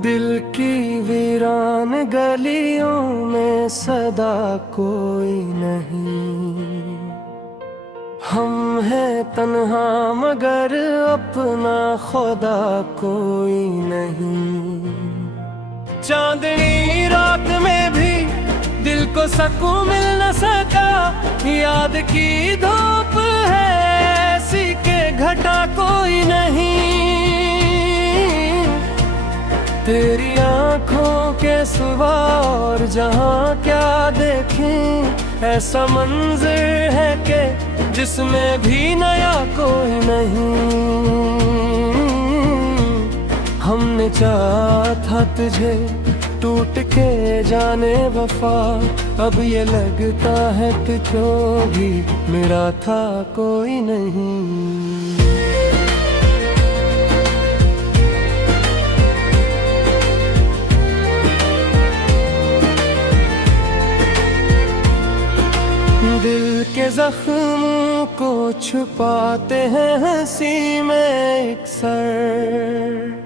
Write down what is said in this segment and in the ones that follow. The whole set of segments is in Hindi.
दिल की वीरान गलियों में सदा कोई नहीं। हम हैं तन्हा मगर अपना खुदा कोई नहीं। चांदनी रात में भी दिल को सकून मिल न सका। याद की धूप है ऐसी के घटा कोई नहीं। तेरी आँखों के सिवा और जहाँ क्या देखें, ऐसा मंजर है कि जिसमें भी नया कोई नहीं। हमने चाहा था तुझे टूट के जाने वफा, अब ये लगता है तुझको भी मेरा था कोई नहीं। दिल के जख्मों को छुपाते हैं हंसी में अक्सर।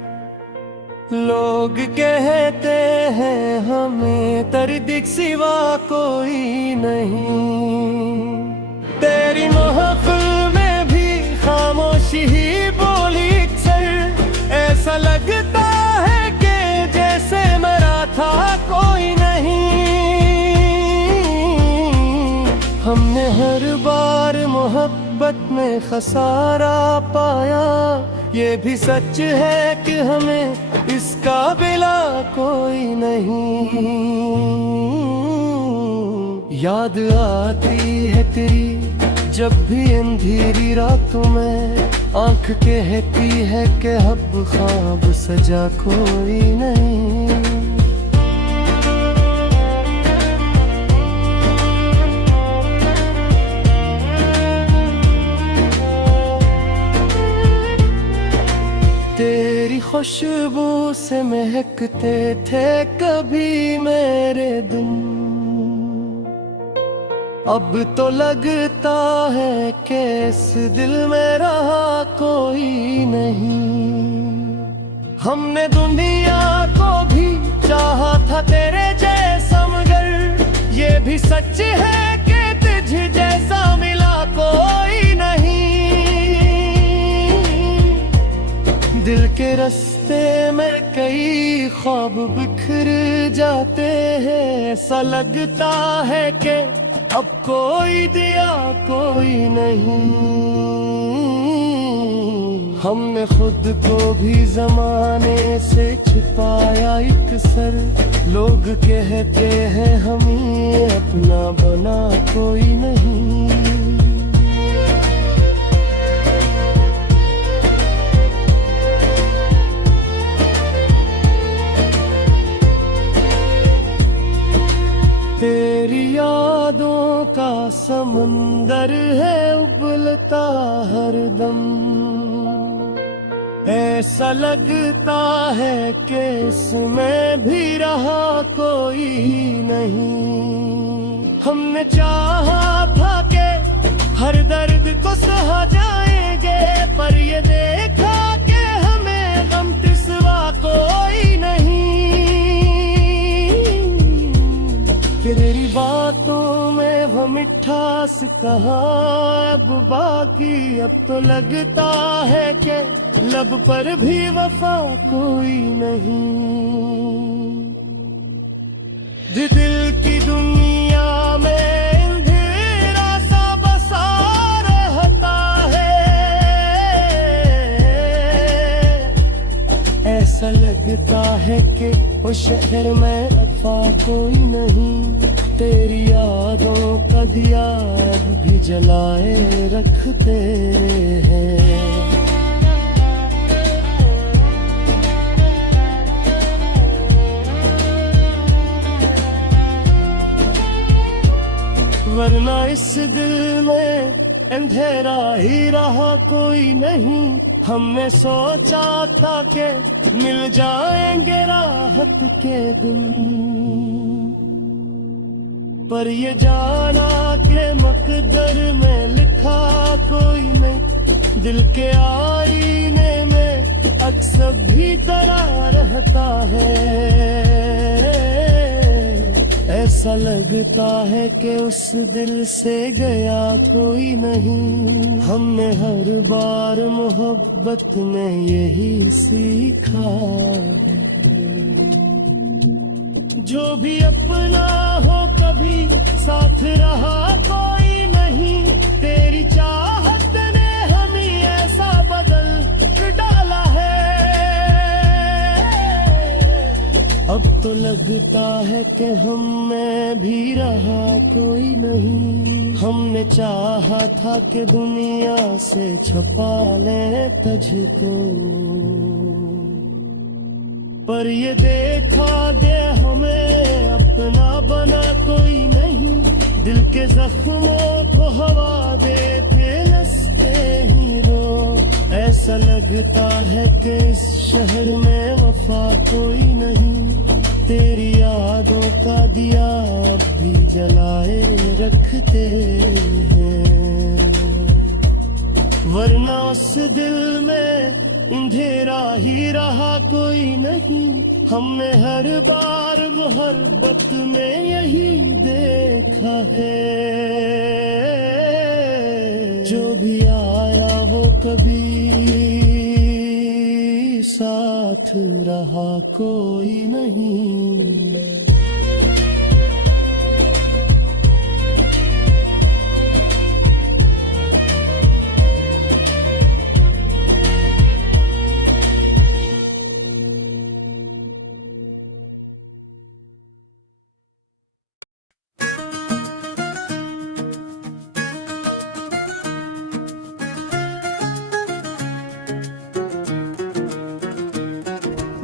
लोग कहते हैं हमें दर्द सिवा कोई नहीं। तेरी महफिल में भी खामोशी ही बोली अक्सर। ऐसा लगता है कि जैसे मरा था कोई नहीं। हमने हर बार मोहब्बत में खसारा पाया, ये भी सच है कि हमें इसका बिला कोई नहीं। याद आती है तेरी जब भी अंधेरी रातों में, आंख कहती है कि अब ख्वाब सजा कोई नहीं। तेरी खुशबू से महकते थे कभी मेरे दिन। अब तो लगता है कि इस दिल में रहा कोई नहीं। हमने दुनिया को भी चाहा था तेरे जैसा, मगर ये भी सच है कि तुझ जैसा मिला कोई नहीं। दिल के रास्ते में कई ख्वाब बिखर जाते हैं। ऐसा लगता है कि अब कोई दिया कोई नहीं। हमने खुद को भी जमाने से छुपाया अक्सर। लोग कहते हैं हमें अपना बना कोई नहीं। तेरी यादों का समंदर है उबलता हरदम। ऐसा लगता है कि इसमें भी रहा कोई नहीं। हमने चाहा था कि हर दर्द को सहा जाएंगे, पर ये देखा कि हमें गम सिवा कोई नहीं। तेरी बातों में वो मिठास कहाँ अब बाकी। अब तो लगता है कि लब पर भी वफा कोई नहीं। दिल की दुनिया में अंधेरा सा बसा रहता है। ऐसा लगता है कि उस शहर में वफा कोई नहीं। तेरी यादों का दिया अब भी जलाए रखते हैं। वरना इस दिल में अंधेरा ही रहा कोई नहीं। हमने सोचा था कि मिल जाएंगे राहत के दिन, पर ये जाना के मकदर में लिखा कोई नहीं। दिल के आईने में अक्सर भी डरा रहता है। ऐसा लगता है कि उस दिल से गया कोई नहीं। हमने हर बार मोहब्बत में यही सीखा है, जो भी अपना हो कभी साथ रहा कोई नहीं। तेरी चाहत ने हमें ऐसा बदल डाला है, अब तो लगता है कि हम में भी रहा कोई नहीं। हमने चाहा था कि दुनिया से छुपा ले तुझको, पर ये देखा दे हमें अपना बना कोई नहीं। दिल के जख्मों को हवा देते नसते ही रो। ऐसा लगता है कि इस शहर में वफा कोई नहीं। तेरी यादों का दिया अब भी जलाए रखते हैं, वरना उस दिल में अंधेरा ही रहा कोई नहीं। हमने हर बार मोहब्बत में यही देखा है, जो भी आया वो कभी साथ रहा कोई नहीं।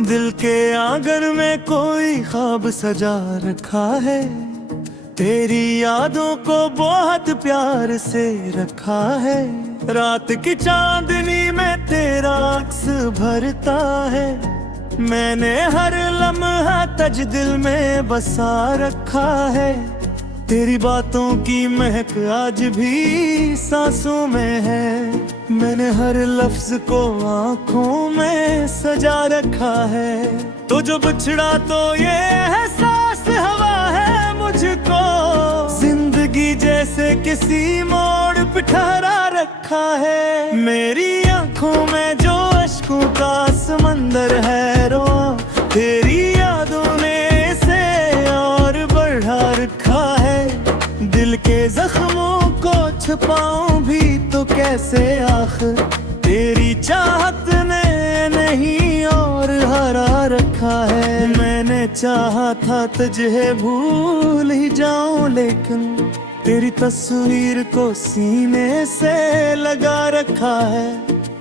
दिल के आंगन में कोई ख्वाब सजा रखा है, तेरी यादों को बहुत प्यार से रखा है। रात की चांदनी में तेरा अक्स भरता है, मैंने हर लम्हा तज दिल में बसा रखा है। तेरी बातों की महक आज भी सांसों में है, मैंने हर लफ्ज को आँखों में सजा रखा है। तो जो बिछड़ा तो ये एहसास हवा है मुझको, जिंदगी जैसे किसी मोड़ पे ठहरा रखा है। मेरी आँखों में जो अश्कों का समंदर है रोआ, तेरी यादों ने इसे और बढ़ा रखा है। दिल के जख्मों को छुपाऊं भी तो कैसे आखिर, तेरी चाहत ने नहीं और हरा रखा है। मैंने चाहा था तुझे भूल ही जाऊं, लेकिन तेरी तस्वीर को सीने से लगा रखा है।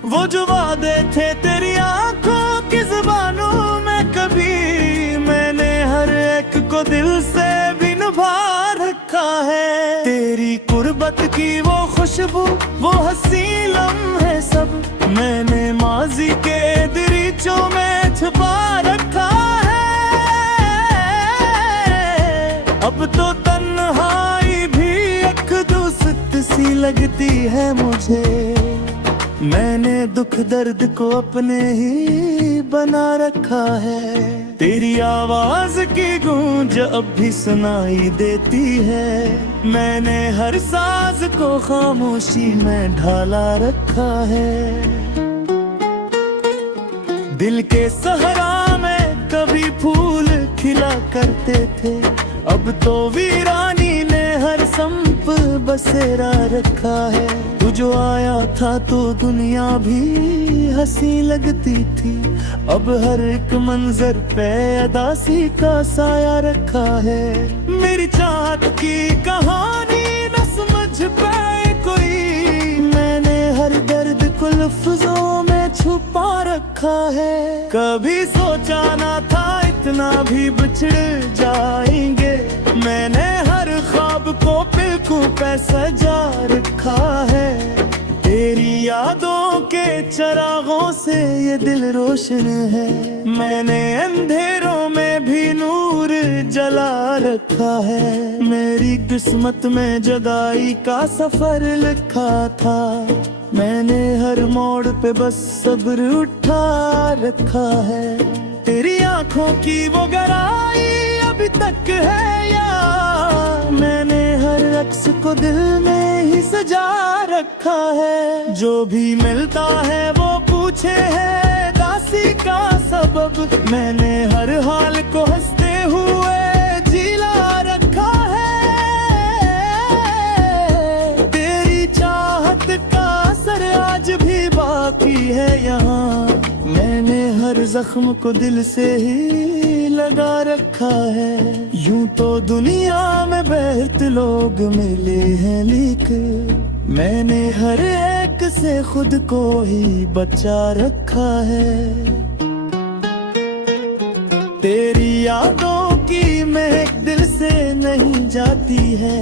वो जो वादे थे तेरी आंखों की जुबानों में कभी, मैंने हर एक को दिल से भी निभा रखा है। तेरी कुर्बत की वो खुशबू, वो हंसी लम्हे सब, मैंने माजी के दरीचों में छुपा रखा है। अब तो तन्हाई भी एक दूसत सी लगती है मुझे, मैंने दुख दर्द को अपने ही बना रखा है। तेरी आवाज की गूंज अब भी सुनाई देती है, मैंने हर साज को खामोशी में ढाला रखा है। दिल के सहरा में कभी फूल खिला करते थे, अब तो वीरानी ने हर संप बसेरा रखा है। तू जो आया था तो दुनिया भी हंसी लगती थी, अब हर एक मंजर पे अदासी का साया रखा है। मेरी चाहत की कहानी न समझ पाए कोई, मैंने हर दर्द को लफ्जों में छुपा रखा है। कभी सोचा ना था इतना भी बिछड़ जाएंगे, मैंने हर ख्वाब को बिल्कुल पे सजा रखा है। तेरी यादों के चरागों से ये दिल रोशन है, मैंने अंधेरों में भी नूर जला रखा है। मेरी किस्मत में जुदाई का सफर लिखा था, मैंने हर मोड़ पे बस सब्र उठा रखा है। तेरी आंखों की वो गहराई अभी तक है यार, मैंने हर अक्स को दिल में ही सजा रखा है। जो भी मिलता है वो पूछे है दासी का सबब, मैंने हर हाल को हंसते हुए जिला रखा है। तेरी चाहत का असर आज भी बाकी है यहाँ, मैंने हर जख्म को दिल से ही लगा रखा है। यूं तो दुनिया में बेहतर लोग मिले हैं, लेकिन मैंने हर एक से खुद को ही बचा रखा है। तेरी यादों की महक दिल से नहीं जाती है,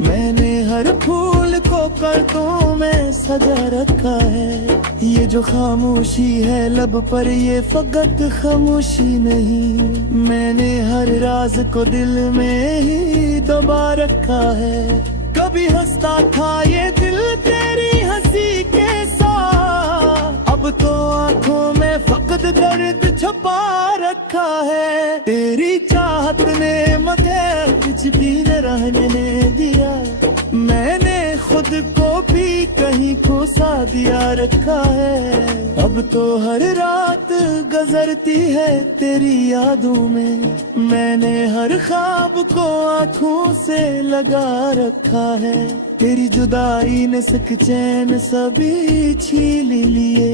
मैंने हर फूल को पर्दों में सजा रखा है। ये जो खामोशी है लब पर, ये फकत खामोशी नहीं, मैंने हर राज को दिल में ही दबा रखा है। कभी हंसता था ये दिल तेरी हंसी के साथ, अब तो आंखों में फकत दर्द छुपा रखा है। तेरी चाहत ने मुझे कुछ भी न रहने दिया, मैंने खुद को भी कहीं खोसा दिया रखा है। अब तो हर रात गुजरती है तेरी यादों में, मैंने हर ख्वाब को आँखों से लगा रखा है। तेरी जुदाई ने सुख चैन सभी छीन लिए,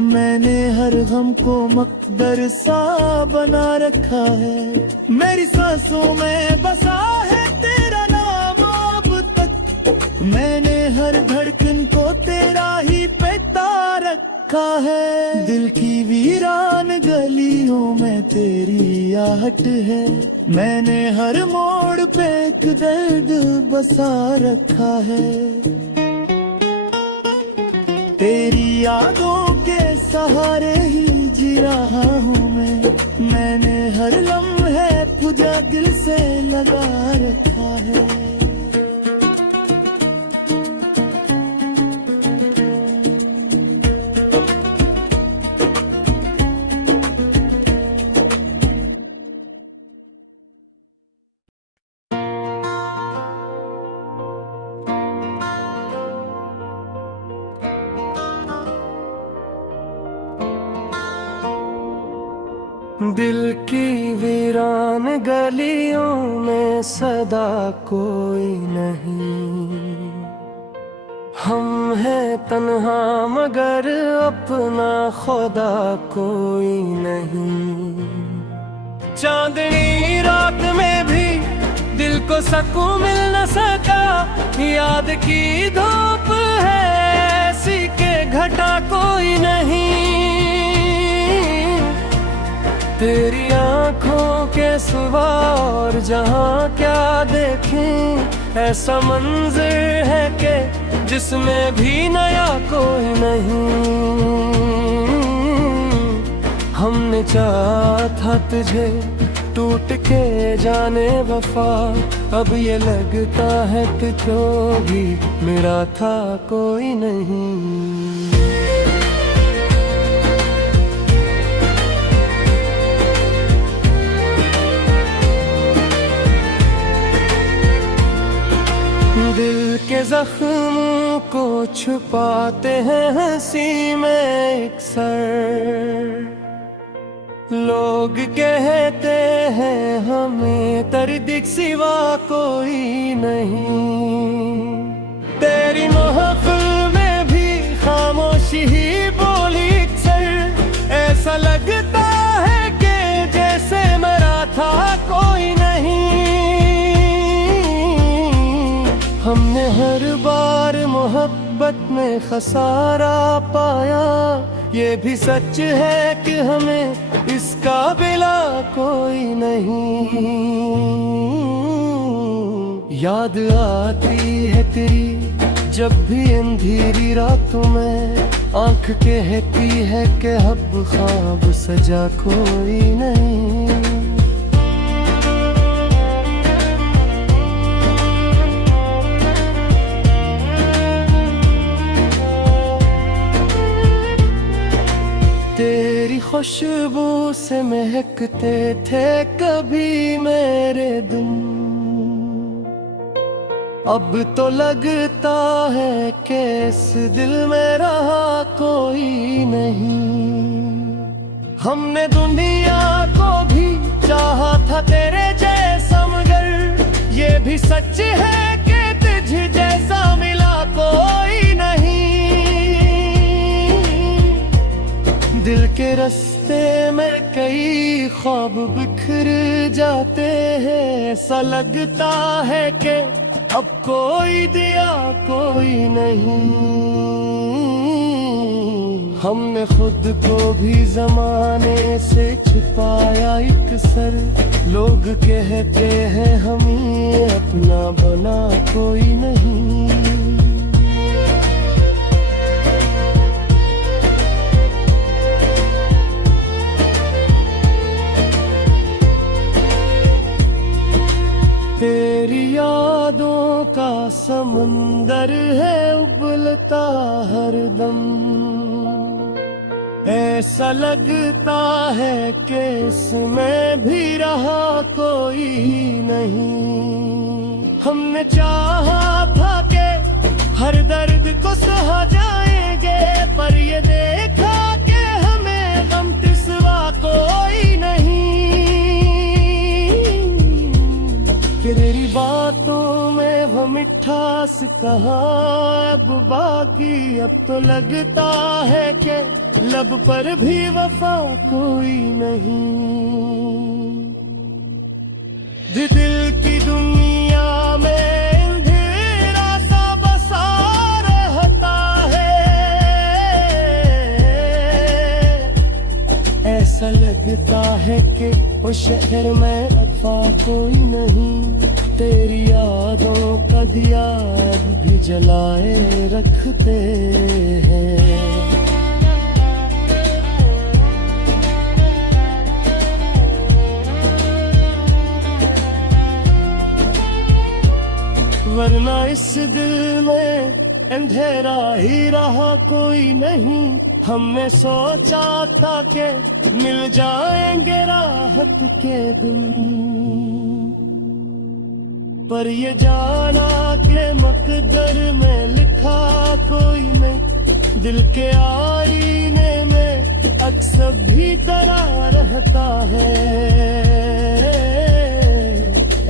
मैंने हर गम को मकदर सा बना रखा है। मेरी सांसों में बसा है तेरा नाम अब तक, मैंने हर धड़कन को तेरा ही पैदा रखा है। दिल की वीरान गलियों में तेरी आहट है, मैंने हर मोड़ पे एक दर्द बसा रखा है। तेरी यादों के सहारे ही जी रहा हूँ मैंने हर लम्हे पूजा दिल से लगा रखा है। दिल की वीरान गलियों में सदा कोई नहीं, हम हैं तन्हा मगर अपना खुदा कोई नहीं। चांदनी रात में भी दिल को सुकून मिल न सका, याद की धूप है ऐसी के घटा कोई नहीं। तेरी आँखों के सिवा और जहाँ क्या देखें, ऐसा मंजर है कि जिसमें भी नया कोई नहीं। हमने चाहा था तुझे टूट के जाने वफा, अब ये लगता है कि जो भी मेरा था कोई नहीं। दिल के जख्मों को छुपाते हैं हंसी में अक्सर, लोग कहते हैं हमें दर्द सिवा कोई नहीं। तेरी महफिल में भी खामोशी ही बोली अक्सर, ऐसा लगता है कि जैसे मेरा था कोई नहीं। हमने हर बार मोहब्बत में खसारा पाया, ये भी सच है कि हमें इसका बिला कोई नहीं। याद आती है तेरी जब भी अंधेरी रातों में, आंख कहती है कि अब ख्वाब सजा कोई नहीं। खुशबू से महकते थे कभी मेरे दिन। अब तो लगता है कि इस दिल में रहा कोई नहीं। हमने दुनिया को भी चाहा था तेरे जैसा, मगर ये भी सच है कि तुझ जैसा मिला कोई नहीं। दिल के रास्ते में कई ख्वाब बिखर जाते हैं, ऐसा लगता है कि अब कोई दिया कोई नहीं। हमने खुद को भी जमाने से छिपाया एक सर, लोग कहते हैं हमें अपना बना कोई नहीं। तेरी यादों का समंदर है उबलता हरदम, ऐसा लगता है कि इसमें भी रहा कोई नहीं। हमने चाहा था कि हर दर्द को सहा जाएंगे, पर ये देखा कि हमें गम के सिवा कोई नहीं। तेरी बातों में वो मिठास कहाँ अब बाकी, अब तो लगता है कि लब पर भी वफा कोई नहीं। दिल की दुनिया में अंधेरा सा बसा रहता है, ऐसा लगता है कि उस शहर में वफा कोई नहीं। तेरी यादों का दिया अब भी जलाए रखते हैं। वरना इस दिल में अंधेरा ही रहा कोई नहीं। हमने सोचा था कि मिल जाएंगे राहत के दिन, पर ये जाना के मकदर में लिखा कोई नहीं। दिल के आईने में अक्सर भी दरार रहता है,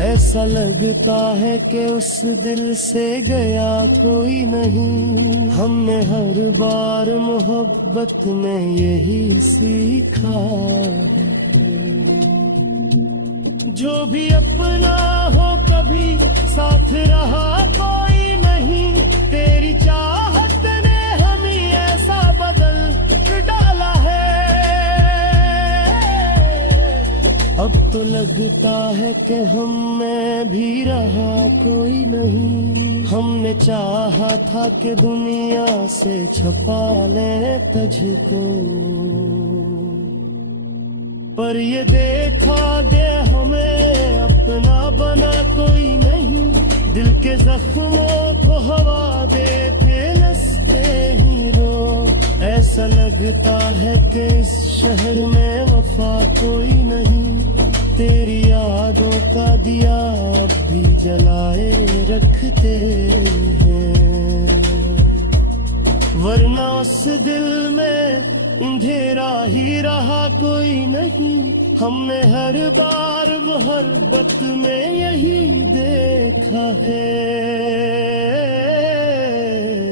ऐसा लगता है कि उस दिल से गया कोई नहीं। हमने हर बार मोहब्बत में यही सीखा है, जो भी अपना हो कभी साथ रहा कोई नहीं। तेरी चाहत ने हमें ऐसा बदल डाला है, अब तो लगता है कि हम में भी रहा कोई नहीं। हमने चाहा था कि दुनिया से छुपा ले तुझको, पर ये देखा दे हमें अपना बना कोई नहीं। दिल के जख्मों को हवा देते नसते ही रो, ऐसा लगता है कि इस शहर में वफा कोई नहीं। तेरी यादों का दिया अब भी जलाए रखते हैं, वरना उस दिल में अंधेरा ही रहा कोई नहीं। हमने हर बार मोहब्बत में यही देखा है,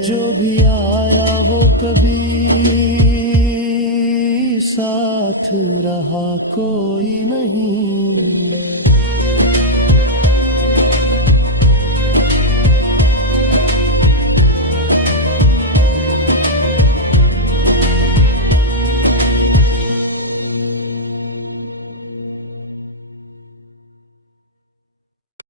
जो भी आया वो कभी साथ रहा कोई नहीं।